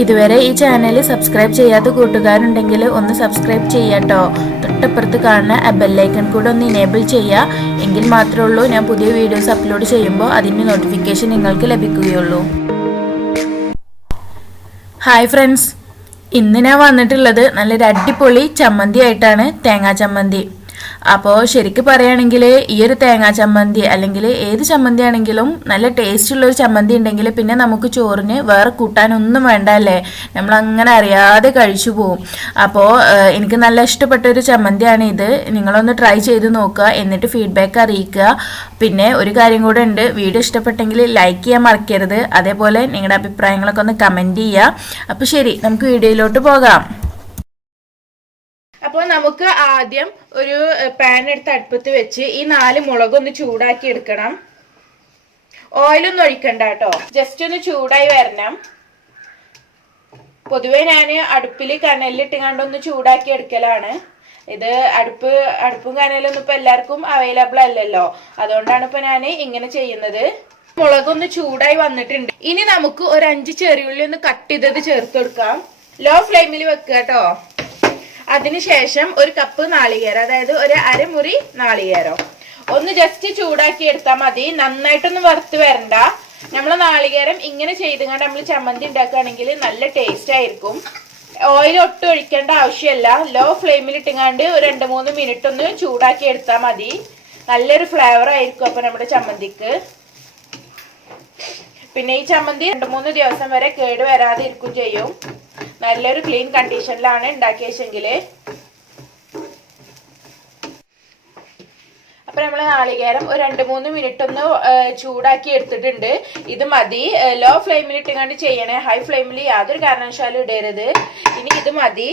ഇതുവരെ ഈ channel subscribe ചെയ്യാത്ത കൂട്ടുകാരുണ്ടെങ്കിൽ ഒന്ന് സബ്സ്ക്രൈബ് ചെയ്യാട്ടോ. തൊട്ടപ്പുറത്ത് കാണുന്ന ആ ബെല്ലൈക്കൺ കൂടെ ഒന്ന് ഇനേബിൾ ചെയ്യുക എങ്കിൽ മാത്രമേ ഉള്ളൂ ഞാൻ പുതിയ വീഡിയോസ് അപ്ലോഡ് ചെയ്യുമ്പോൾ അതിന്റെ നോട്ടിഫിക്കേഷൻ നിങ്ങൾക്ക് ലഭിക്കുകയുള്ളൂ. ഹായ് ഫ്രണ്ട്സ് ഇന്ന് ഞാൻ വന്നിട്ടുള്ളത് നല്ലൊരു അടിപൊളി ചമ്മന്തി ആയിട്ടാണ് തേങ്ങാ ചമ്മന്തി. അപ്പോൾ ശരിക്കും പറയുകയാണെങ്കിൽ ഈ ഒരു തേങ്ങാ ചമ്മന്തി അല്ലെങ്കിൽ ഏത് ചമ്മന്തി ആണെങ്കിലും നല്ല ടേസ്റ്റ് ഉള്ളൊരു ചമ്മന്തി ഉണ്ടെങ്കിൽ പിന്നെ നമുക്ക് ചോറിന് വേറെ കൂട്ടാനൊന്നും വേണ്ട അല്ലേ നമ്മൾ അങ്ങനെ അറിയാതെ കഴിച്ചു പോവും. അപ്പോൾ എനിക്ക് നല്ല ഇഷ്ടപ്പെട്ട ഒരു ചമ്മന്തിയാണ് ഇത്. നിങ്ങളൊന്ന് ട്രൈ ചെയ്ത് നോക്കുക എന്നിട്ട് ഫീഡ്ബാക്ക് അറിയിക്കുക. പിന്നെ ഒരു കാര്യം കൂടെ ഉണ്ട്. വീഡിയോ ഇഷ്ടപ്പെട്ടെങ്കിൽ ലൈക്ക് ചെയ്യാൻ മറക്കരുത്. അതേപോലെ നിങ്ങളുടെ അഭിപ്രായങ്ങളൊക്കെ ഒന്ന് കമന്റ് ചെയ്യുക. അപ്പോൾ ശരി നമുക്ക് വീഡിയോയിലോട്ട് പോകാം. അപ്പോൾ നമുക്ക് ആദ്യം ഒരു പാൻ എടുത്ത് അടുപ്പത്ത് വെച്ച് ഈ നാല് മുളക് ഒന്ന് ചൂടാക്കി എടുക്കണം. ഓയിലൊന്നും ഒഴിക്കണ്ട കേട്ടോ. ജസ്റ്റ് ഒന്ന് ചൂടായി വരണം. പൊതുവെ ഞാൻ അടുപ്പിൽ കനലിലിട്ട് കണ്ടൊന്ന് ചൂടാക്കി എടുക്കലാണ്. ഇത് അടുപ്പ് അടുപ്പും കനലൊന്നും ഇപ്പൊ എല്ലാവർക്കും അവൈലബിൾ അല്ലല്ലോ. അതുകൊണ്ടാണ് ഇപ്പൊ ഞാൻ ഇങ്ങനെ ചെയ്യുന്നത്. മുളകൊന്ന് ചൂടായി വന്നിട്ടുണ്ട്. ഇനി നമുക്ക് ഒരു അഞ്ച് ചെറിയുള്ളി ഒന്ന് കട്ട് ചെയ്തത് ചേർത്ത് കൊടുക്കാം. ലോ ഫ്ലെയിമിൽ വെക്കുക കേട്ടോ. അതിനുശേഷം ഒരു കപ്പ് നാളികേരം അതായത് ഒരു അരമുറി നാളികേരം. ഒന്ന് ജസ്റ്റ് ചൂടാക്കി എടുത്താൽ മതി. നന്നായിട്ടൊന്ന് വറുത്ത് വരണ്ട. നമ്മൾ നാളികേരം ഇങ്ങനെ ചെയ്ത് കൊണ്ട് നമ്മൾ ചമ്മന്തി ഉണ്ടാക്കുകയാണെങ്കിൽ നല്ല ടേസ്റ്റ് ആയിരിക്കും. ഓയിൽ ഒട്ടും ഒഴിക്കേണ്ട ആവശ്യമില്ല. ലോ ഫ്ലെയിമിൽ ഇട്ടുങ്ങാണ്ട് ഒരു രണ്ട് മൂന്ന് മിനിറ്റ് ഒന്ന് ചൂടാക്കി എടുത്താൽ മതി. നല്ലൊരു ഫ്ലേവർ ആയിരിക്കും അപ്പൊ നമ്മുടെ ചമ്മന്തിക്ക്. പിന്നെ ഈ ചമ്മന്തി രണ്ട് മൂന്ന് ദിവസം വരെ കേട് വരാതെ ഇരിക്കും ചെയ്യും. നല്ലൊരു ക്ലീൻ കണ്ടീഷനിലാണ് ഉണ്ടാക്കിയെങ്കിൽ അപ്പം നമ്മൾ നാളികേരം ഒരു രണ്ട് മൂന്ന് മിനിറ്റ് ഒന്ന് ചൂടാക്കി എടുത്തിട്ടുണ്ട്. ഇത് മതി. ലോ ഫ്ലെയിമിൽ ഇട്ടുകൊണ്ട് ചെയ്യണേ. ഹൈ ഫ്ലെയിമിൽ യാതൊരു കാരണവശാലും ഇടരുത്. ഇനി ഇത് മതി.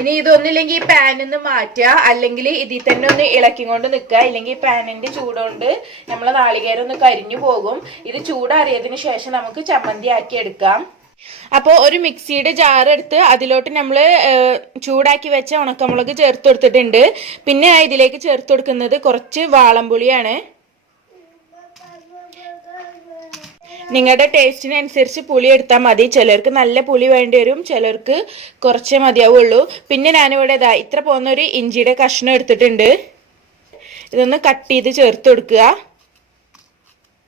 ഇനി ഇതൊന്നില്ലെങ്കിൽ ഈ പാനിൽ നിന്ന് മാറ്റുക. അല്ലെങ്കിൽ ഇതിൽ തന്നെ ഒന്ന് ഇളക്കി കൊണ്ട് നിൽക്കുക. ഇല്ലെങ്കിൽ ഈ പാനിന്റെ ചൂടുകൊണ്ട് നമ്മൾ നാളികേരം ഒന്ന് കരിഞ്ഞു പോകും. ഇത് ചൂടാറിയതിന് ശേഷം നമുക്ക് ചമ്മന്തി ആക്കി എടുക്കാം. അപ്പോൾ ഒരു മിക്സിയുടെ ജാർ എടുത്ത് അതിലോട്ട് നമ്മൾ ചൂടാക്കി വെച്ച ഉണക്കമുളക് ചേർത്ത് കൊടുത്തിട്ടുണ്ട്. പിന്നെ ഇതിലേക്ക് ചേർത്ത് കൊടുക്കുന്നത് കുറച്ച് വാളംപുളിയാണ്. നിങ്ങളുടെ ടേസ്റ്റിനനുസരിച്ച് പുളി എടുത്താൽ മതി. ചിലർക്ക് നല്ല പുളി വേണ്ടി വരും ചിലർക്ക് കുറച്ചേ മതിയാവുള്ളൂ. പിന്നെ ഞാനിവിടെ ഇതാ ഇത്ര പോകുന്ന ഒരു ഇഞ്ചിയുടെ കഷ്ണം എടുത്തിട്ടുണ്ട്. ഇതൊന്ന് കട്ട് ചെയ്ത് ചേർത്ത് കൊടുക്കുക.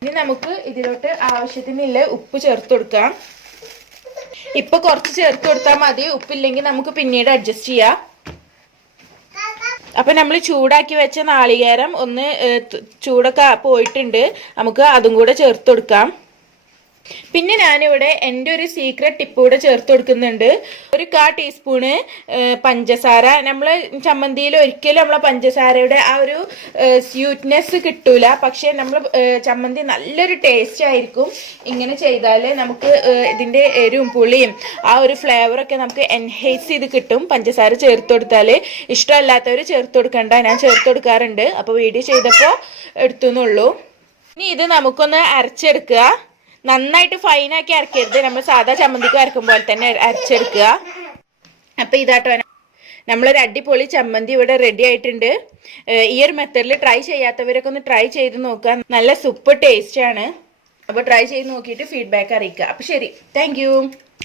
ഇനി നമുക്ക് ഇതിലോട്ട് ആവശ്യത്തിനുള്ള ഉപ്പ് ചേർത്ത് കൊടുക്കാം. ഇപ്പൊ കുറച്ച് ചേർത്ത് കൊടുത്താൽ മതി. ഉപ്പില്ലെങ്കിൽ നമുക്ക് പിന്നീട് അഡ്ജസ്റ്റ് ചെയ്യാം. അപ്പൊ നമ്മൾ ചൂടാക്കി വെച്ച നാളികേരം ഒന്ന് ചൂടൊക്കെ പോയിട്ടുണ്ട്. നമുക്ക് അതും കൂടെ ചേർത്ത് കൊടുക്കാം. പിന്നെ ഞാനിവിടെ എന്റെ ഒരു സീക്രട്ട് ടിപ്പ് കൂടെ ചേർത്ത് കൊടുക്കുന്നുണ്ട്. ഒരു കാ ടീസ്പൂണ് പഞ്ചസാര. നമ്മൾ ചമ്മന്തിയിൽ ഒരിക്കലും നമ്മളെ പഞ്ചസാരയുടെ ആ ഒരു സ്വീറ്റ്നെസ് കിട്ടൂല. പക്ഷെ നമ്മൾ ചമ്മന്തി നല്ലൊരു ടേസ്റ്റ് ആയിരിക്കും. ഇങ്ങനെ ചെയ്താൽ നമുക്ക് ഇതിന്റെ എരിവും പുളിയും ആ ഒരു ഫ്ലേവറൊക്കെ നമുക്ക് എൻഹേസ് ചെയ്ത് കിട്ടും. പഞ്ചസാര ചേർത്ത് കൊടുത്താൽ ഇഷ്ടമല്ലാത്തവർ ചേർത്ത് കൊടുക്കണ്ട. ഞാൻ ചേർത്ത് കൊടുക്കാറുണ്ട്. അപ്പോൾ വീഡിയോ ചെയ്തപ്പോൾ എടുത്തു ഇനി ഇത് നമുക്കൊന്ന് അരച്ചെടുക്കുക. നന്നായിട്ട് ഫൈനാക്കി അരക്കരുത്. നമ്മൾ സാധാ ചമ്മന്തിക്ക് അരക്കും പോലെ തന്നെ അരച്ചെടുക്കുക. അപ്പം ഇതാട്ടോ നമ്മളൊരു അടിപൊളി ചമ്മന്തി ഇവിടെ റെഡി ആയിട്ടുണ്ട്. ഈ ഒരു മെത്തഡിൽ ട്രൈ ചെയ്യാത്തവരൊക്കെ ഒന്ന് ട്രൈ ചെയ്ത് നോക്കുക. നല്ല സൂപ്പർ ടേസ്റ്റ് ആണ്. അപ്പോൾ ട്രൈ ചെയ്ത് നോക്കിയിട്ട് ഫീഡ്ബാക്ക് അറിയിക്കുക. അപ്പോൾ ശരി. താങ്ക്